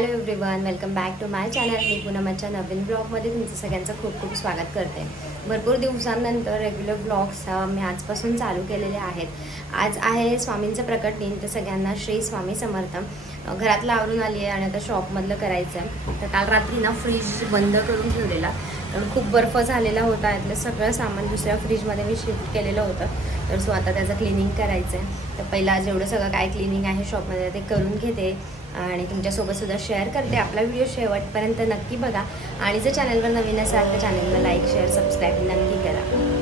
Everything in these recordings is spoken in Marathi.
Hello everyone, welcome back to my channel. मी पूनमच्या नवीन ब्लॉगमध्ये तुमचं सगळ्यांचं खूप खूप स्वागत करते. भरपूर दिवसांनंतर रेग्युलर ब्लॉग्स मी आजपासून चालू केलेले आहेत. आज आहे स्वामींचं प्रकट दिन, तर सगळ्यांना श्री स्वामी समर्थ. घरातलं आवरून आली आहे आणि आता शॉपमधलं करायचं आहे. तर काल रात्री ना फ्रीज बंद करून ठेवलेला, कारण खूप बर्फ झालेला होता. यातलं सगळं सामान दुसऱ्या फ्रीजमध्ये मी शिफ्ट केलेलं होतं. तर सो आता त्याचं क्लिनिंग करायचं आहे. तर पहिला जेवढं सगळं काय क्लिनिंग आहे शॉपमध्ये ते करून घेते आणि तुमच्यासोबतसुद्धा शेअर करते. आपला व्हिडिओ शेवटपर्यंत नक्की बघा आणि जर चॅनलवर नवीन असाल तर चॅनलला लाईक शेअर सबस्क्राईब नक्की करा.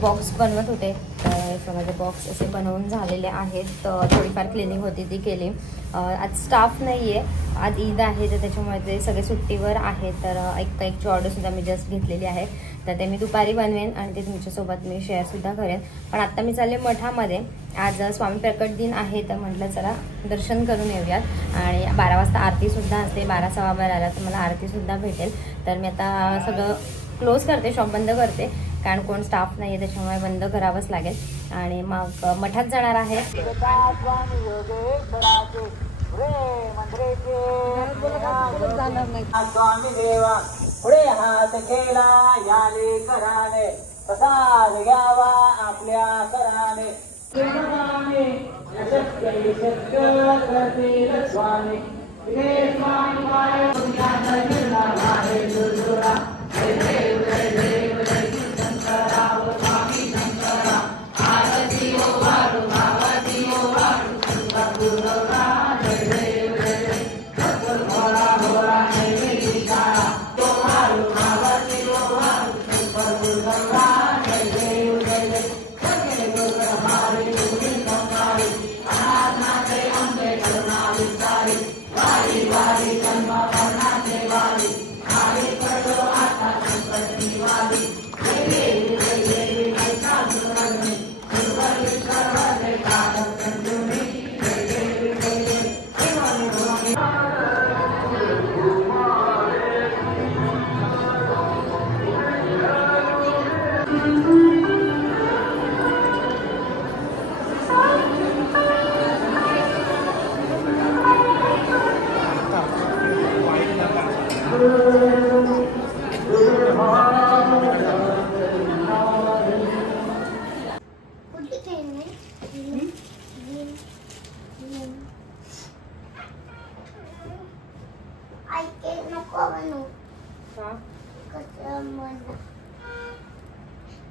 बॉक्स बनवत होते, तर माझे बॉक्स असे बनवून झालेले आहेत. थोडीफार क्लिनिंग होती ती केली. आज स्टाफ नाही आहे, आज ईद आहे, तर त्याच्यामुळे ते सगळे सुट्टीवर आहे. तर एक ऑर्डरसुद्धा मी जस्ट घेतलेली आहे, तर ते मी दुपारी बनवेन आणि ते तुमच्यासोबत मी शेअरसुद्धा करेन. पण आत्ता मी चालले मठामध्ये. आज स्वामी प्रकट दिन आहे, तर म्हटलं चला दर्शन करून येऊयात. आणि 12 वाजता आरतीसुद्धा असते. 12 सव्वा 12ला तर मला आरतीसुद्धा भेटेल. तर मी आता सगळं क्लोज करते, शॉप बंद करते, कारण कोण स्टाफ नाही आहे, त्याच्यामुळे बंद करावंच लागेल. आणि मग मठात जाणार आहे. स्वामी देवा पुढे हात केला याले कराने, प्रसाद घ्यावा आपल्या कराने. स्वामी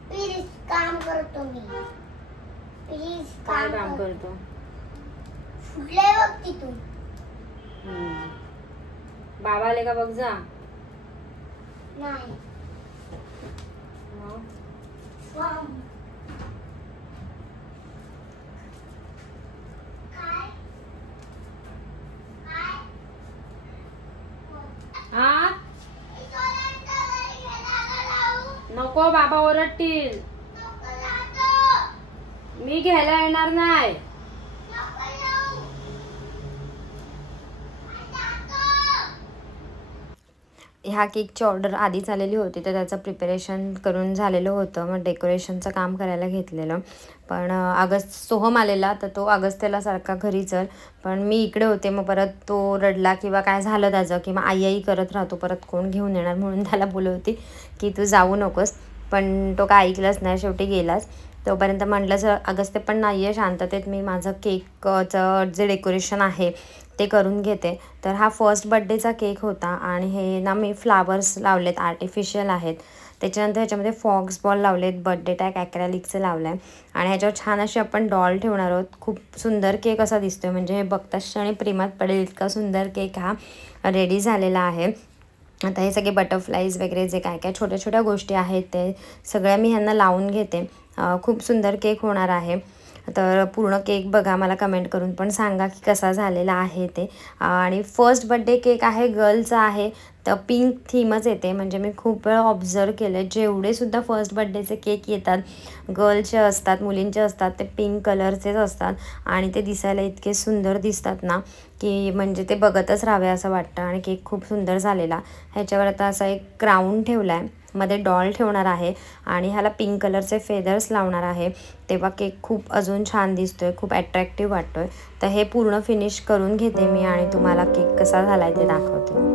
प्लीज काम करतो मी. प्लीज काम करतो. फुटले बघ तिथून. बाबा आले का बघ जा. नाही हा नको, बाबा ओरडतील. मी घ्यायला येणार नाही. ह्या केकची ऑर्डर आधीच आलेली होती, तर त्याचं प्रिपरेशन करून झालेलं होतं. मग डेकोरेशनचं काम करायला घेतलेलं. पण सोहम आलेला, तर तो त्याला सारखा घरी चल, पण मी इकडे होते. मग परत तो रडला किंवा काय झालं त्याचं, किंवा आई करत राहतो, परत कोण घेऊन येणार, म्हणून त्याला बोलत होती की तू जाऊ नकोस. पण तो काय ऐकलाच नाही, शेवटी गेलाच. तोपर्यंत म्हटलं सर अगस्त्य पण नाही आहे, शांततेत मी माझं केकचं जे डेकोरेशन आहे ते करून घेते. तर हा फर्स्ट बड्डेचा केक होता आणि हे ना मी फ्लावर्स लावलेत, आर्टिफिशियल आहेत. त्याच्यानंतर ह्याच्यामध्ये फॉक्स बॉल लावलेत, बड्डे टॅग ॲक्रेलिकचं लावलं आहे आणि ह्याच्यावर छान अशी आपण डॉल ठेवणार आहोत. खूप सुंदर केक असा दिसतोय, म्हणजे हे बघताच क्षणी प्रेमात पडेल इतका सुंदर केक हा रेडी झालेला आहे. आता हे सगळे बटरफ्लाईज वगैरे जे काय काय छोट्या छोट्या गोष्टी आहेत ते सगळ्या मी ह्यांना लावून घेते. खूप सुंदर केक होणार आहे. तर पूर्ण केक बघा, मला कमेंट करून पण सांगा की कसा झालेला आहे ते. आणि फर्स्ट बड्डे केक आहे, गर्लचा आहे, तर पिंक थीमच येते. म्हणजे मी खूप वेळा ऑब्झर्व केलं आहे, जेवढेसुद्धा फर्स्ट बड्डेचे केक येतात गर्लचे असतात, मुलींचे असतात, ते पिंक कलरचेच असतात आणि ते दिसायला इतके सुंदर दिसतात ना की म्हणजे ते बघतच राहावे असं वाटतं. आणि केक खूप सुंदर झालेला. ह्याच्यावर आता असा एक क्राऊन ठेवला आहे, मध्ये डॉल ठेवणार आहे आणि ह्याला पिंक कलरचे फेदर्स लावणार आहे. तेव्हा केक खूप अजून छान दिसतोय, खूप ॲट्रॅक्टिव्ह वाटतोय. तर हे पूर्ण फिनिश करून घेते मी आणि तुम्हाला केक कसा झाला आहे ते दाखवते.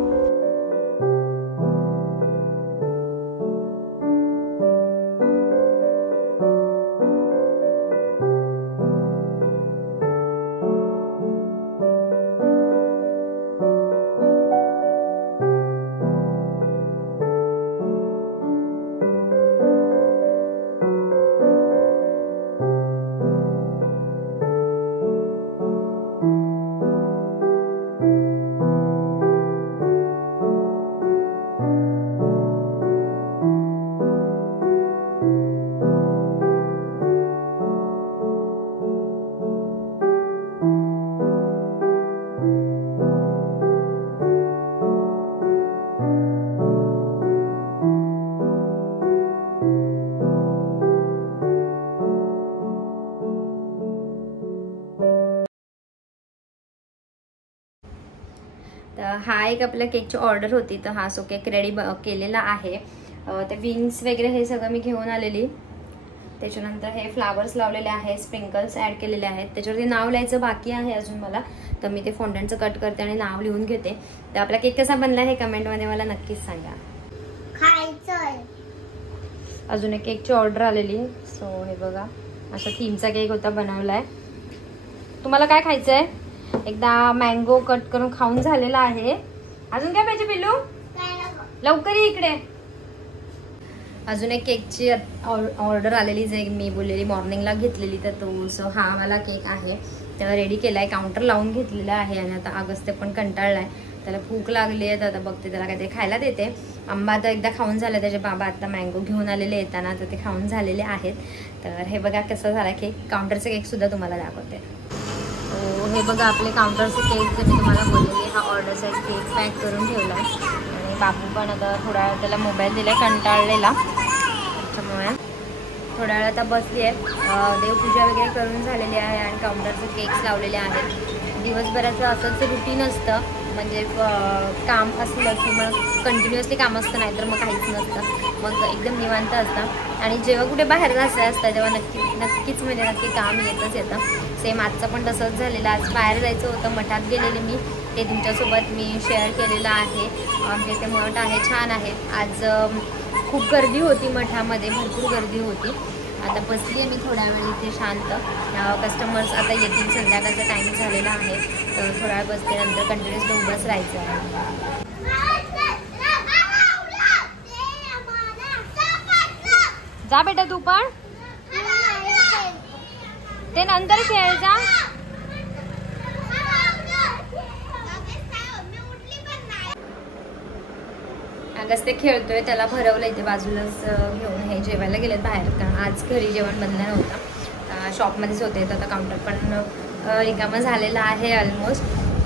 तर हा एक आपल्या केकची ऑर्डर होती, तर हा सो केक रेडी केलेला आहे. ते विंग्स वगैरे हे सगळं मी घेऊन आलेली. त्याच्यानंतर हे फ्लावर्स लावलेले आहे, स्प्रिंकल्स ॲड केलेले आहेत. त्याच्यावरती नाव लिहायचं बाकी आहे अजून मला, तर मी ते फॉन्टंटचं कट करते आणि नाव लिहून घेते. तर आपला केक कसा बनला हे कमेंटमध्ये मला नक्कीच सांगा. खायचं. अजून एक केकची ऑर्डर आलेली. सो हे बघा, असा थीमचा केक होता बनवलाय. तुम्हाला काय खायचं आहे? एकदा मँगो कट करून खाऊन झालेला आहे. अजून काय पाहिजे पिल्लू? लवकर ये इकडे. अजून एक केकची ऑर्डर आलेली, जे मी बोललेली मॉर्निंगला घेतलेली, तर तो सो हा मला केक आहे. त्याला रेडी केलाय, काउंटर लावून घेतलेला आहे. आणि आता अगस्त्य पण कंटाळलाय, त्याला भूक लागली आहे. तर आता बघते त्याला काहीतरी खायला देते. आंबा तर एकदा खाऊन झाला, त्याचे बाबा आता मँगो घेऊन आलेले येताना, तर ते खाऊन झालेले आहेत. तर हे बघा कसं झाला केक. काउंटरचे केक सुद्धा तुम्हाला दाखवते. हे बघा आपले काउंटरचे केक, जे मी तुम्हाला बोललेले, हा ऑर्डर साईज केक पॅक करून ठेवला आहे. आणि बाबू पण आता थोडा वेळ त्याला मोबाईल दिला कंटाळलेला, त्याच्यामुळे थोड्या वेळ आता बसली आहे. देवपूजा वगैरे करून झालेली आहे आणि काउंटरचे केक्स लावलेले आहेत. दिवसभराचं असंच रुटीन असतं, म्हणजे काम असलं की मग कंटिन्युअसली काम असतं, नाहीतर मग काहीच नसतं, मग एकदम निवांत असतं. आणि जेव्हा कुठे बाहेर जायचं असतं तेव्हा नक्कीच म्हणजे नक्की काम येतच येतं. सेम आजचं पण तसंच झालेलं. आज बाहेर जायचं होतं, मठात गेलेले मी, ते तुमच्यासोबत मी शेअर केलेलं आहे. आमच्या इथे मठ आहे, छान आहे. आज खूप गर्दी होती मठामध्ये, भरपूर गर्दी होती. आता बसली आहे मी थोड्या वेळ इथे शांत. कस्टमर्स आता येतील, संध्याकाळचा टाईम झालेला आहे, तर थोड्या वेळ बसते, नंतर कंटिन्युअसली उभंच राहायचं आहे. जा बेटा तू पण, ते नंतर खेळायचा. अगस्त्य खेळतोय, त्याला भरवलं इथे बाजूलाच घेऊन. हे जेवायला गेलेत बाहेर, कारण आज घरी जेवण बनलं नव्हतं, शॉपमध्येच होते. तर आता काउंटर पण रिकामं झालेलं आहे ऑलमोस्ट.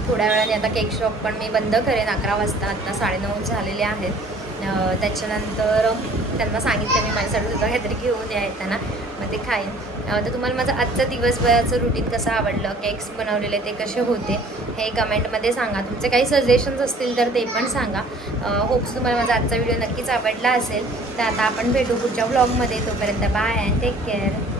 थोड्या वेळाने आता केक शॉप पण मी बंद करेन 11 वाजता. आता 9:30 झालेले आहेत. त्याच्यानंतर त्यांना सांगितलं मी माझ्यासाठी सुद्धा काहीतरी घेऊन या येताना, मग ते खाईन. तर तुम्हाला माझं आजचं दिवसभराचं रुटीन कसं आवडलं, केक्स बनवलेले ते कसे होते हे कमेंटमध्ये सांगा. तुमचे काही सजेशन्स असतील तर ते पण सांगा. होप्स तुम्हाला माझा आजचा व्हिडिओ नक्कीच आवडला असेल. तर आता आपण भेटू पुढच्या व्लॉगमध्ये. तोपर्यंत बाय अँड टेक केअर.